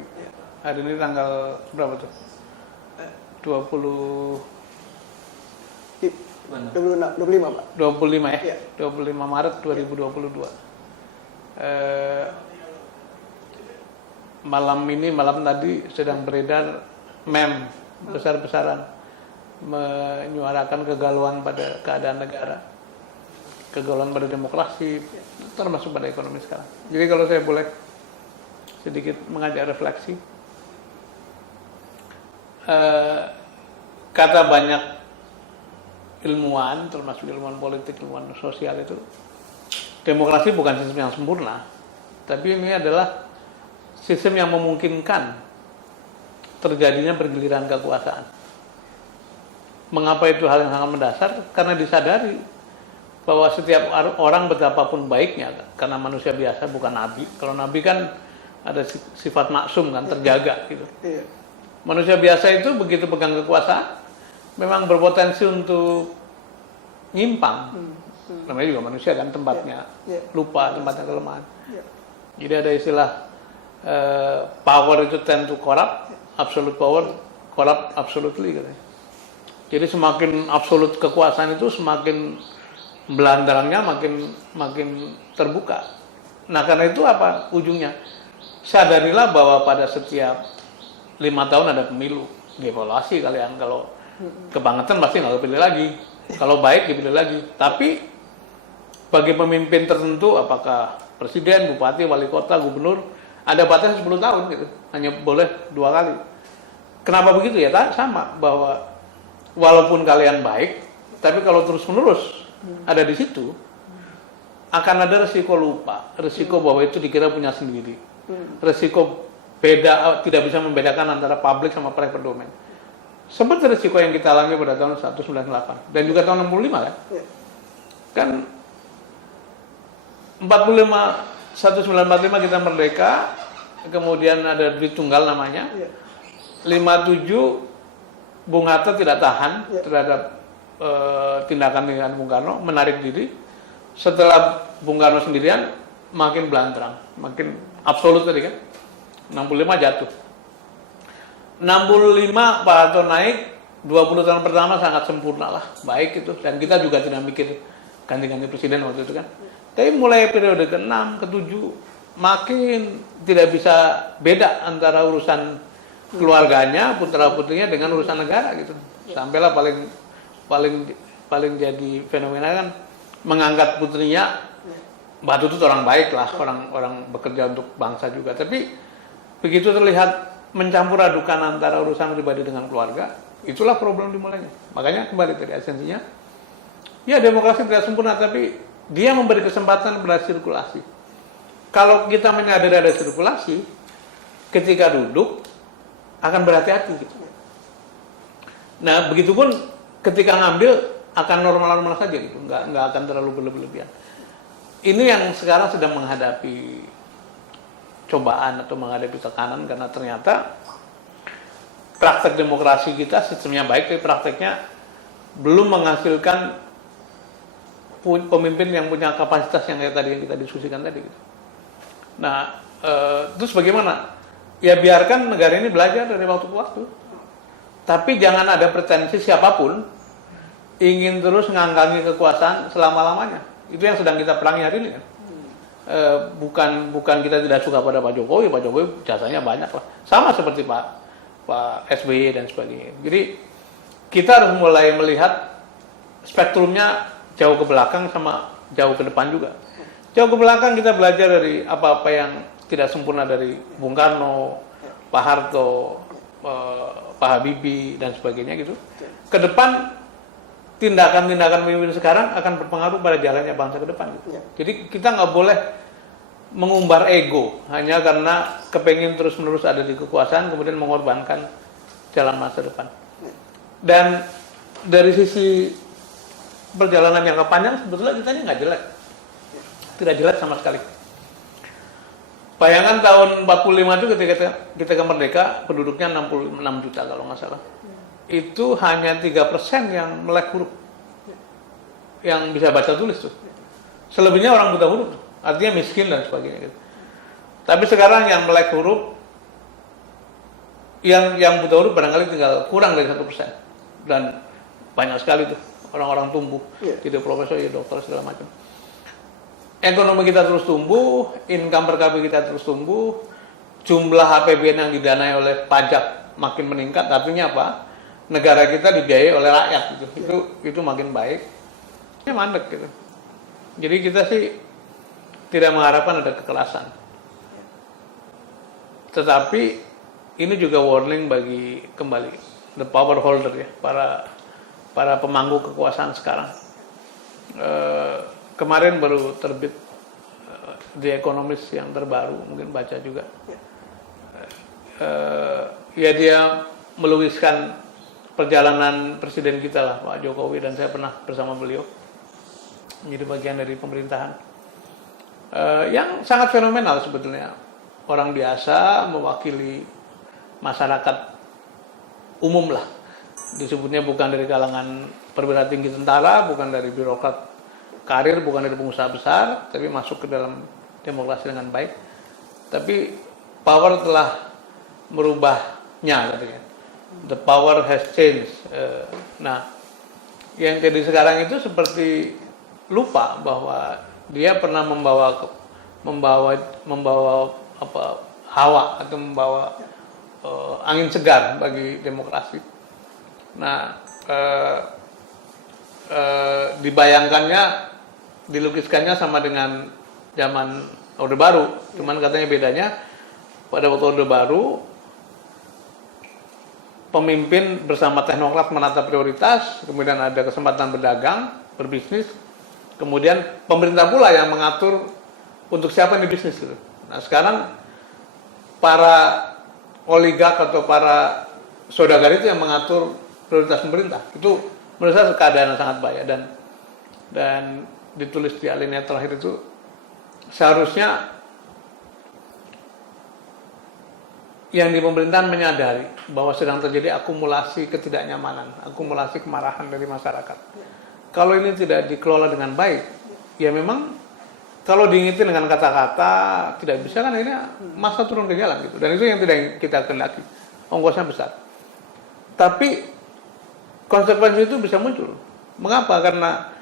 Hari ini tanggal berapa tuh? 25 Pak. 25 ya? Iya. 25 Maret 2022. Malam tadi sedang beredar meme besar-besaran menyuarakan kegalauan pada keadaan negara, kegalauan pada demokrasi, termasuk pada ekonomi sekarang. Jadi kalau saya boleh sedikit mengajak refleksi, kata banyak ilmuwan, termasuk ilmuwan politik, ilmuwan sosial itu, demokrasi bukan sistem yang sempurna, tapi ini adalah sistem yang memungkinkan terjadinya pergiliran kekuasaan. Mengapa itu hal yang sangat mendasar? Karena disadari bahwa setiap orang betapapun baiknya, karena manusia biasa bukan nabi. Kalau nabi kan ada sifat maksum kan, terjaga gitu. Iya. Manusia biasa itu begitu pegang kekuasaan memang berpotensi untuk nyimpang. Namanya juga manusia kan, tempatnya lupa, tempatnya kelemahan. Jadi ada istilah power itu tend to corrupt, absolute power corrupt absolutely katanya. Jadi semakin absolut kekuasaan itu semakin belandarangnya makin terbuka. Nah karena itu apa ujungnya? Sadarilah bahwa pada setiap 5 tahun ada pemilu, dievaluasi kalian. Kalau kebangetan pasti nggak kepilih lagi, kalau baik dipilih lagi. Tapi bagi pemimpin tertentu, apakah presiden, bupati, wali kota, gubernur, ada batas 10 tahun gitu, hanya boleh 2 kali. Kenapa begitu ya? Sama bahwa walaupun kalian baik, tapi kalau terus-menerus ada di situ, akan ada resiko lupa, resiko bahwa itu dikira punya sendiri, resiko beda, tidak bisa membedakan antara publik sama private domain. Seperti resiko yang kita alami pada tahun 1998 dan juga tahun 65 kan? Kan 1945 kita merdeka, kemudian ada duit tunggal namanya. 57 Bung Hatta tidak tahan terhadap tindakan Bung Karno, menarik diri. Setelah Bung Karno sendirian, makin belantrang, makin absolut tadi kan. 65 jatuh. 65 Pak Harto naik, 20 tahun pertama sangat sempurna lah, baik itu. Dan kita juga tidak mikir ganti-ganti presiden waktu itu kan. Tapi mulai periode ke-6, ke-7, makin tidak bisa beda antara urusan keluarganya, putra-putrinya dengan urusan negara gitu. Sampailah paling jadi fenomena kan mengangkat putrinya, Mbak Tutut orang baik lah, orang bekerja untuk bangsa juga. Tapi begitu terlihat mencampur adukan antara urusan pribadi dengan keluarga, itulah problem dimulainya. Makanya kembali tadi esensinya, ya demokrasi tidak sempurna, tapi dia memberi kesempatan pada sirkulasi. Kalau kita menyadari ada sirkulasi, ketika duduk akan berhati-hati gitu. Nah, begitupun ketika ngambil akan normal-normal saja gitu, nggak akan terlalu berlebihan. Ini yang sekarang sedang menghadapi cobaan atau menghadapi tekanan karena ternyata praktek demokrasi kita sistemnya baik, tapi prakteknya belum menghasilkan pemimpin yang punya kapasitas yang kayak tadi yang kita diskusikan tadi. Gitu. Nah, terus bagaimana? Ya biarkan negara ini belajar dari waktu ke waktu. Tapi jangan ada pretensi siapapun ingin terus nganggangi kekuasaan selama-lamanya. Itu yang sedang kita perangi hari ini kan. Bukan kita tidak suka pada Pak Jokowi jasanya banyak lah. Sama seperti Pak SBY dan sebagainya. Jadi kita harus mulai melihat spektrumnya jauh ke belakang sama jauh ke depan juga. Jauh ke belakang kita belajar dari apa-apa yang tidak sempurna dari Bung Karno, Pak Harto, Pak Habibie dan sebagainya gitu. Ke depan tindakan-tindakan pemimpin sekarang akan berpengaruh pada jalannya bangsa ke depan. Gitu. Jadi kita nggak boleh mengumbar ego hanya karena kepengen terus-menerus ada di kekuasaan kemudian mengorbankan jalan masa depan. Dan dari sisi perjalanan jangka panjang sebetulnya kita ini nggak jelek, tidak jelek sama sekali. Bayangkan tahun 45 itu ketika merdeka penduduknya 66 juta kalau nggak salah. Itu hanya 3% yang melek huruf, yang bisa baca tulis tuh. Selebihnya orang buta huruf, artinya miskin dan sebagainya. Gitu. Tapi sekarang yang melek huruf, yang buta huruf barangkali tinggal kurang dari 1%, dan banyak sekali tuh orang-orang tumbuh, jadi profesor, jadi dokter segala macam. Ekonomi kita terus tumbuh, income per kapita kita terus tumbuh, jumlah APBN yang didanai oleh pajak makin meningkat, artinya apa? Negara kita dibiayai oleh rakyat gitu. Itu makin baik. Ini mandek gitu. Jadi kita sih tidak mengharapkan ada kekerasan. Tetapi ini juga warning bagi kembali the power holder ya, para pemangku kekuasaan sekarang. Kemarin baru terbit The Economist yang terbaru, mungkin baca juga. Ya dia meluiskan perjalanan presiden kita lah, Pak Jokowi, dan saya pernah bersama beliau menjadi bagian dari pemerintahan yang sangat fenomenal sebetulnya. Orang biasa mewakili masyarakat umum lah, disebutnya bukan dari kalangan perwira tinggi tentara, bukan dari birokrat karir, bukan dari pengusaha besar, tapi masuk ke dalam demokrasi dengan baik. Tapi power telah merubahnya katanya. The power has changed. Nah, yang jadi sekarang itu seperti lupa bahwa dia pernah membawa apa hawa atau membawa angin segar bagi demokrasi. Nah, dibayangkannya, dilukiskannya sama dengan zaman Orde Baru, cuman katanya bedanya pada waktu Orde Baru pemimpin bersama teknokrat menata prioritas, kemudian ada kesempatan berdagang, berbisnis, kemudian pemerintah pula yang mengatur untuk siapa ini bisnis. Gitu. Nah sekarang para oligark atau para saudagar itu yang mengatur prioritas pemerintah. Itu menurut saya keadaan yang sangat bahaya, dan ditulis di alinea terakhir itu seharusnya yang di pemerintahan menyadari bahwa sedang terjadi akumulasi ketidaknyamanan, akumulasi kemarahan dari masyarakat. Kalau ini tidak dikelola dengan baik, ya memang kalau diingetin dengan kata-kata tidak bisa kan akhirnya masa turun ke jalan gitu. Dan itu yang tidak kita kendaki, ongkosnya besar. Tapi konsekuensi itu bisa muncul. Mengapa? Karena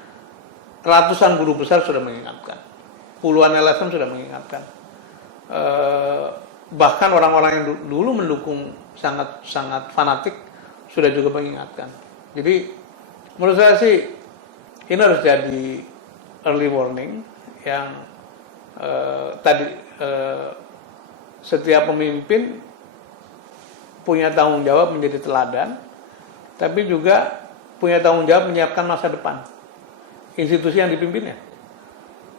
ratusan guru besar sudah mengingatkan, puluhan LSM sudah mengingatkan. Bahkan orang-orang yang dulu mendukung sangat fanatik sudah juga mengingatkan. Jadi menurut saya sih ini harus jadi early warning yang setiap pemimpin punya tanggung jawab menjadi teladan, tapi juga punya tanggung jawab menyiapkan masa depan institusi yang dipimpinnya.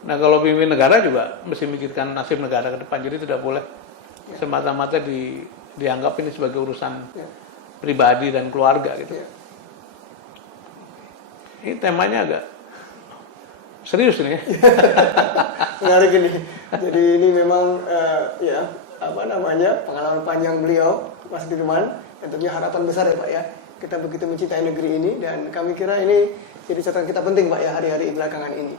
Nah kalau pimpin negara juga mesti memikirkan nasib negara ke depan, jadi tidak boleh semata-mata dianggap ini sebagai urusan pribadi dan keluarga gitu. Ini temanya agak serius nih. Menarik ini. Jadi ini memang ya apa namanya pengalaman panjang beliau, Mas Dirman. Dan tentunya harapan besar ya Pak ya. Kita begitu mencintai negeri ini dan kami kira ini jadi catatan kita penting Pak ya hari-hari belakangan ini.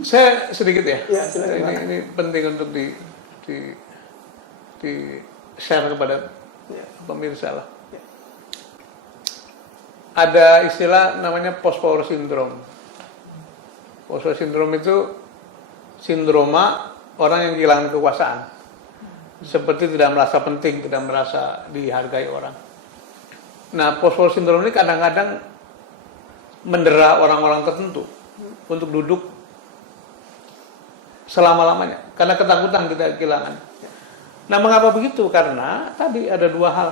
Saya sedikit ya. Ya, silakan, ini penting untuk di share kepada pemirsa lah. Ya. Ada istilah namanya post power syndrome. Post power syndrome itu sindroma orang yang kehilangan kekuasaan. Seperti tidak merasa penting, tidak merasa dihargai orang. Nah, post power syndrome ini kadang-kadang mendera orang-orang tertentu untuk duduk selama-lamanya karena ketakutan kita kehilangan. Nah, mengapa begitu? Karena tadi ada dua hal.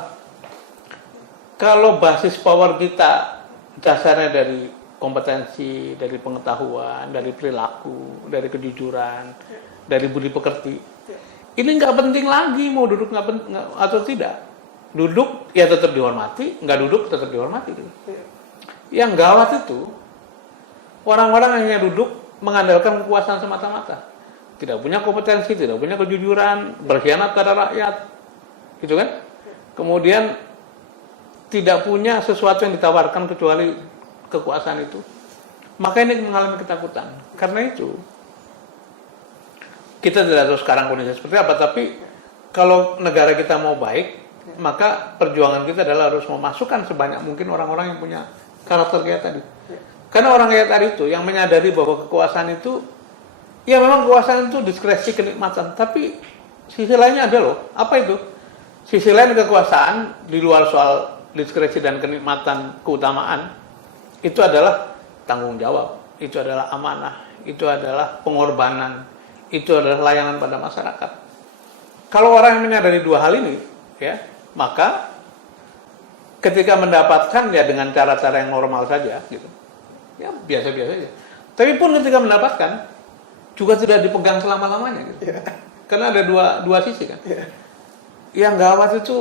Kalau basis power kita dasarnya dari kompetensi, dari pengetahuan, dari perilaku, dari kejujuran, dari budi pekerti, ini nggak penting lagi mau duduk atau tidak. Duduk ya tetap dihormati, nggak duduk tetap dihormati. Yang gawat itu orang-orang hanya duduk mengandalkan kekuasaan semata-mata, tidak punya kompetensi, tidak punya kejujuran, berkhianat pada rakyat, gitu kan? Kemudian tidak punya sesuatu yang ditawarkan kecuali kekuasaan itu, maka ini mengalami ketakutan. Karena itu kita tidak tahu sekarang kondisinya seperti apa, tapi kalau negara kita mau baik, maka perjuangan kita adalah harus memasukkan sebanyak mungkin orang-orang yang punya karakter kayak tadi. Karena orang kayak tadi itu yang menyadari bahwa kekuasaan itu, ya memang kekuasaan itu diskresi kenikmatan, tapi sisi lainnya ada loh. Apa itu? Sisi lain kekuasaan di luar soal diskresi dan kenikmatan keutamaan, itu adalah tanggung jawab, itu adalah amanah, itu adalah pengorbanan, itu adalah layanan pada masyarakat. Kalau orang yang menyadari dua hal ini, ya, maka ketika mendapatkan ya dengan cara-cara yang normal saja, gitu, ya biasa-biasa aja. Tapi pun ketika mendapatkan juga tidak dipegang selama-lamanya, gitu. Karena ada dua sisi kan. Yang gawat itu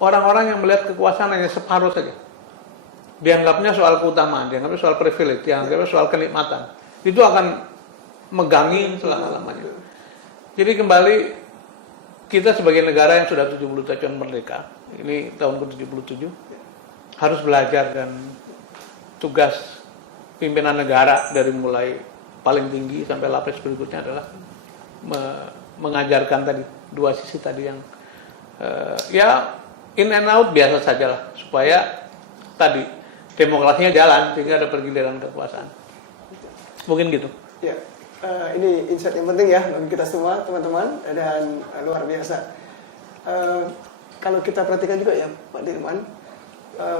orang-orang yang melihat kekuasaan hanya separuh saja. Dianggapnya soal keutamaan, dianggapnya soal privilege, dianggapnya soal kenikmatan. Itu akan megangin selama-lamanya. Jadi kembali, kita sebagai negara yang sudah 70 tahun merdeka, ini tahun ke-77, harus belajar, dan tugas pimpinan negara dari mulai paling tinggi sampai lapis berikutnya adalah mengajarkan tadi dua sisi tadi yang ya in and out biasa saja lah, supaya tadi demokrasinya jalan sehingga ada pergiliran kekuasaan. Mungkin gitu. Ya, ini insight yang penting ya bagi kita semua teman-teman, dan luar biasa. Kalau kita perhatikan juga ya Pak Dirman,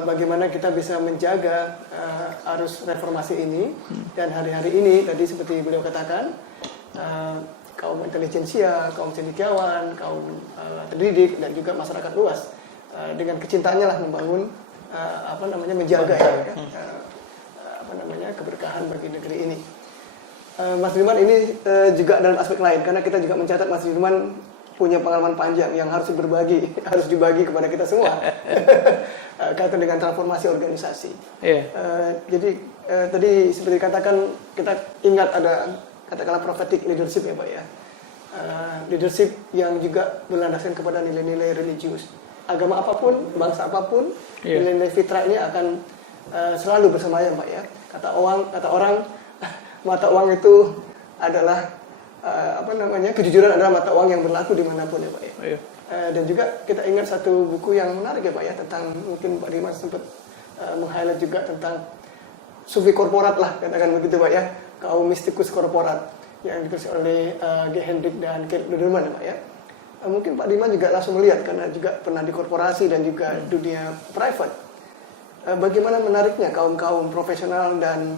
bagaimana kita bisa menjaga arus reformasi ini, dan hari-hari ini tadi seperti beliau katakan, kaum intelijensia, kaum cendekiawan, kaum terdidik, dan juga masyarakat luas dengan kecintaannya lah membangun menjaga keberkahan bagi negeri ini. Mas Dirman, ini juga dalam aspek lain, karena kita juga mencatat Mas Dirman punya pengalaman panjang yang harus dibagi kepada kita semua kaitan dengan transformasi organisasi. Jadi tadi seperti dikatakan, kita ingat ada katakanlah prophetic leadership ya Pak ya, leadership yang juga berlandaskan kepada nilai-nilai religius. Agama apapun, bangsa apapun, nilai-nilai fitrah ini akan selalu bersemayam Pak ya. Kata orang mata uang itu adalah kejujuran adalah mata uang yang berlaku dimanapun ya Pak ya. Dan juga kita ingat satu buku yang menarik ya Pak ya, tentang, mungkin Pak Dirman sempat meng-highlight juga tentang sufi korporat lah, katakan begitu Pak ya, kaum mistikus korporat yang ditulis oleh G. Hendrik dan Kurt Lederman ya Pak ya. Mungkin Pak Dirman juga langsung melihat karena juga pernah di korporasi dan juga dunia private. Bagaimana menariknya kaum-kaum profesional dan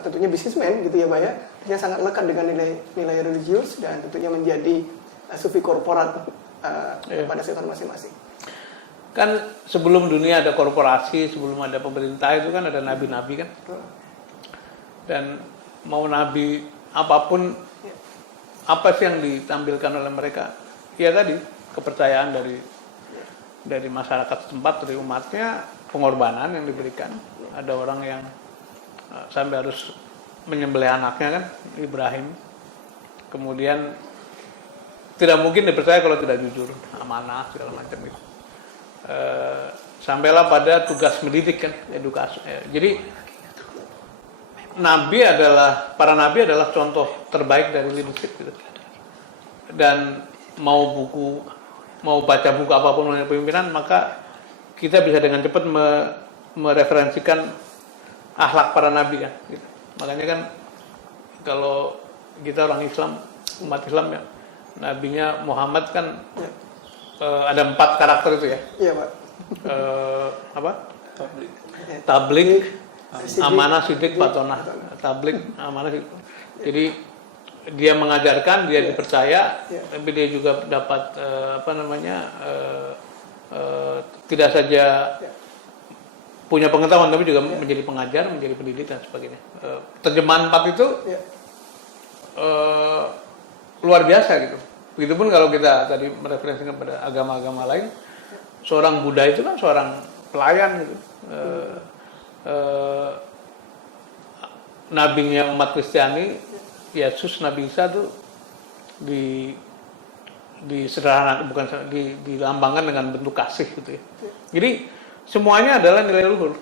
tentunya bisnismen gitu ya Pak ya, yang sangat lekat dengan nilai religius dan tentunya menjadi sufi korporat pada sektor masing-masing. Kan sebelum dunia ada korporasi, sebelum ada pemerintah itu kan ada nabi-nabi kan. Dan mau nabi apapun, apa sih yang ditampilkan oleh mereka? Ya tadi, kepercayaan dari masyarakat setempat, dari umatnya, pengorbanan yang diberikan. Ada orang yang sampai harus menyembelih anaknya kan, Ibrahim. Kemudian tidak mungkin dipercaya kalau tidak jujur, amanah segala macam itu. Sampailah pada tugas mendidik kan, edukasi. Jadi para nabi adalah contoh terbaik dari leadership gitu. Dan mau baca buku apapun mengenai pemimpinan, maka kita bisa dengan cepat mereferensikan akhlak para nabi kan. Gitu. Makanya kan kalau kita orang Islam, umat Islam ya, nabinya Muhammad kan ada 4 karakter itu ya. Iya, Pak. Apa? Tablik, amanah, sidik, fatonah. Tablik, amanah, sidik. Jadi dia mengajarkan, dia dipercaya, tapi dia juga dapat tidak saja punya pengetahuan, tapi juga menjadi pengajar, menjadi pendidik dan sebagainya. Terjemahan 4 itu luar biasa gitu. Begitupun kalau kita tadi mereferensikan pada agama-agama lain, seorang Buddha itu kan seorang pelayan gitu. Nabinya umat Kristiani, Yesus, Nabi Isa tuh dilambangkan dengan bentuk kasih gitu ya. Jadi semuanya adalah nilai luhur.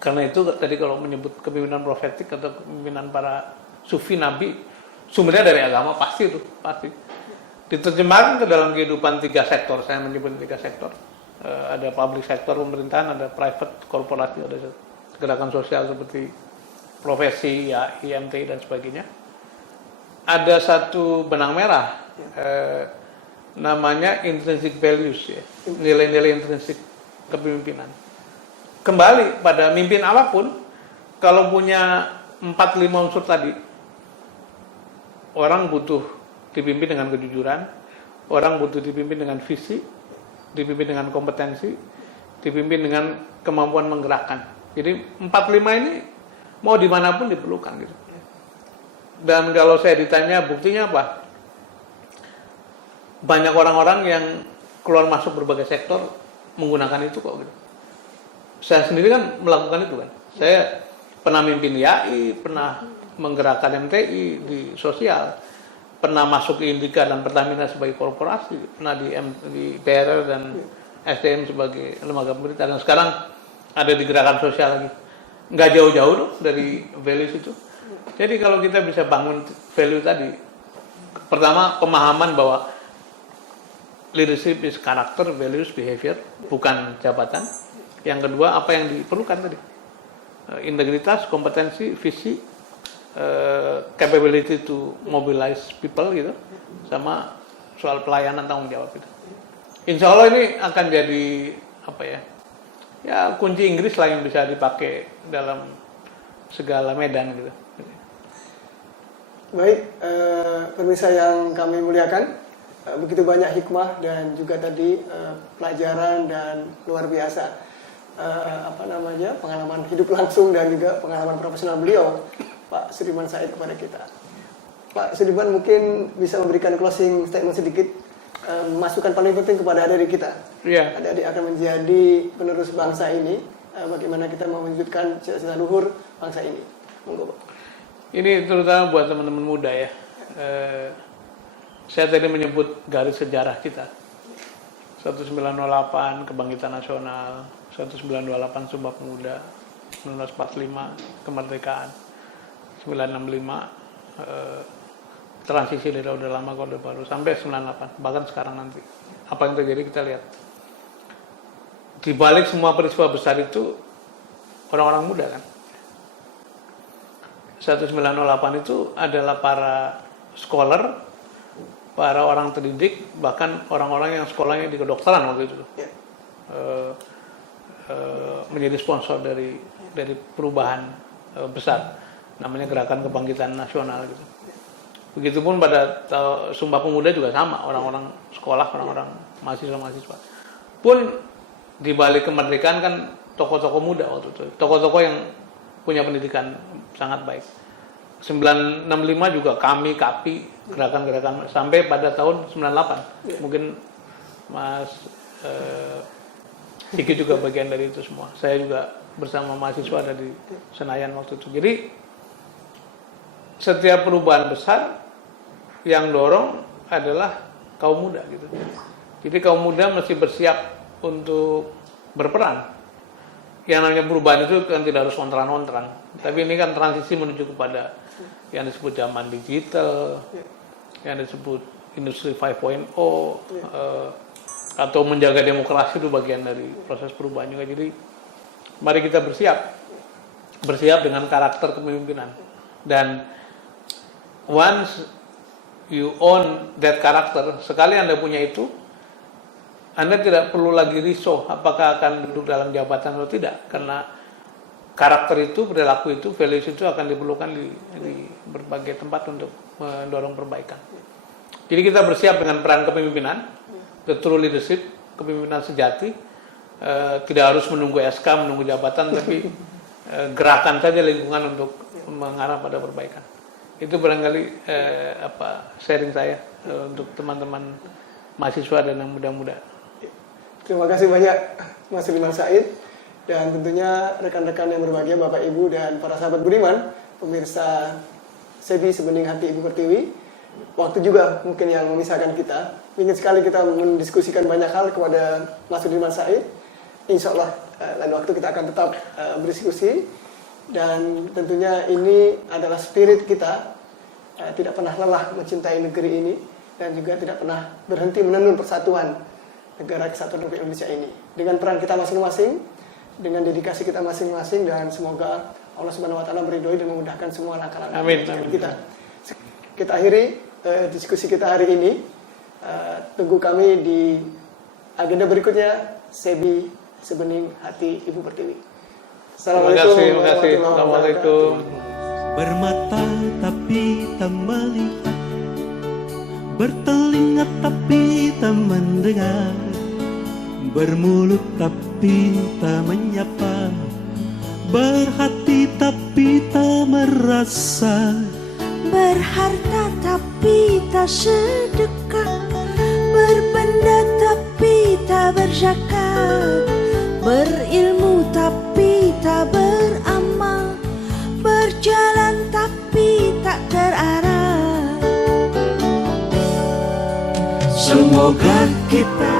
Karena itu tadi kalau menyebut kepemimpinan profetik atau kepemimpinan para sufi nabi, sumbernya dari agama pasti. Diterjemahkan ke dalam kehidupan 3 sektor. Saya menyebut 3 sektor. Ada public sektor pemerintahan, ada private korporasi, ada gerakan sosial seperti profesi, ya, IMT dan sebagainya. Ada satu benang merah, namanya intrinsic values, ya, nilai-nilai intrinsik kepemimpinan. Kembali pada mimpin apapun, kalau punya 4-5 unsur tadi, orang butuh dipimpin dengan kejujuran, orang butuh dipimpin dengan visi, dipimpin dengan kompetensi, dipimpin dengan kemampuan menggerakkan. Jadi 4-5 ini mau dimanapun diperlukan gitu. Dan kalau saya ditanya buktinya apa? Banyak orang-orang yang keluar masuk berbagai sektor menggunakan itu kok gitu. Saya sendiri kan melakukan itu kan. Saya pernah mimpin YAI, pernah menggerakkan MTI di sosial, pernah masuk ke Indika dan Pertamina sebagai korporasi, pernah di PRR dan SDM sebagai lembaga pemerintah, dan sekarang ada di gerakan sosial lagi. Nggak jauh-jauh dong dari values itu. Jadi kalau kita bisa bangun value tadi, pertama pemahaman bahwa leadership is character, values, behavior, bukan jabatan. Yang kedua apa yang diperlukan tadi, integritas, kompetensi, visi, capability to mobilize people gitu, sama soal pelayanan, tanggung jawab itu. Insya Allah ini akan jadi apa ya? Ya kunci Inggris lah yang bisa dipakai dalam segala medan gitu. Baik, pemirsa yang kami muliakan, begitu banyak hikmah dan juga tadi pelajaran dan luar biasa pengalaman hidup langsung dan juga pengalaman profesional beliau, Pak Sudirman Said, kepada kita. Pak Sudirman mungkin bisa memberikan closing statement sedikit, masukan paling penting kepada adik-adik kita. Iya. Adik-adik akan menjadi penerus bangsa ini, bagaimana kita mewujudkan cita-cita luhur bangsa ini. Monggo, Pak. Ini terutama buat teman-teman muda ya. Saya tadi menyebut garis sejarah kita. 1908 Kebangkitan Nasional, 1928 Sumpah Pemuda, 1945 kemerdekaan, 965 transisi dari Orde Lama ke Orde Baru, sampai 98, bahkan sekarang nanti. Apa yang terjadi kita lihat. Di balik semua peristiwa besar itu orang-orang muda kan. 1908 itu adalah para scholar, para orang terdidik, bahkan orang-orang yang sekolahnya di kedokteran waktu itu. Menjadi sponsor dari perubahan besar, namanya Gerakan Kebangkitan Nasional gitu. Begitupun pada Sumpah Pemuda juga sama, orang-orang sekolah, orang-orang mahasiswa pun di balik kemerdekaan kan tokoh-tokoh muda waktu itu, tokoh-tokoh yang punya pendidikan sangat baik. 965 juga kami, KAPI, gerakan-gerakan sampai pada tahun 98. Mungkin Mas Diki juga bagian dari itu semua. Saya juga bersama mahasiswa ada di Senayan waktu itu. Jadi setiap perubahan besar yang dorong adalah kaum muda gitu. Jadi kaum muda mesti bersiap untuk berperan. Yang namanya perubahan itu kan tidak harus ontran-ontran, tapi ini kan transisi menuju kepada yang disebut zaman digital, yang disebut industri 5.0, atau menjaga demokrasi itu bagian dari proses perubahan juga. Jadi mari kita bersiap dengan karakter kepemimpinan. Dan once you own that karakter, sekali Anda punya itu, Anda tidak perlu lagi risau apakah akan duduk dalam jabatan atau tidak, karena karakter itu, perilaku itu, values itu akan diperlukan di berbagai tempat untuk mendorong perbaikan. Jadi kita bersiap dengan peran kepemimpinan, the true leadership, kepemimpinan sejati. Tidak harus menunggu SK, menunggu jabatan, tapi gerakan saja lingkungan untuk mengarah pada perbaikan. Itu barangkali sharing saya untuk teman-teman mahasiswa dan yang muda-muda. Terima kasih banyak Mas Sudirman Said, dan tentunya rekan-rekan yang berbahagia, Bapak Ibu dan para sahabat Budiman, pemirsa Sebi Sebening Hati Ibu Pertiwi. Waktu juga mungkin yang memisahkan kita. Ingin sekali kita mendiskusikan banyak hal kepada Mas Sudirman Said. Insya Allah lain waktu kita akan tetap berdiskusi, dan tentunya ini adalah spirit kita, tidak pernah lelah mencintai negeri ini, dan juga tidak pernah berhenti menenun persatuan negara kesatuan Republik Indonesia ini. Dengan peran kita masing-masing, dengan dedikasi kita masing-masing, dan semoga Allah Subhanahu Wa Taala meridhoi dan memudahkan semua langkah-langkah kita. Kita akhiri diskusi kita hari ini. Tunggu kami di agenda berikutnya, Sebi Sebening Hati Ibu Pertiwi. Assalamualaikum warahmatullahi wabarakatuh. Bermata tapi tak melihat, bertelinga tapi tak mendengar, bermulut tapi tak menyapa, berhati tapi tak merasa, berharta tapi tak sedekah, berbenda tapi tak berzakat, berilmu tapi tak beramal, berjalan tapi tak terarah. Semoga kita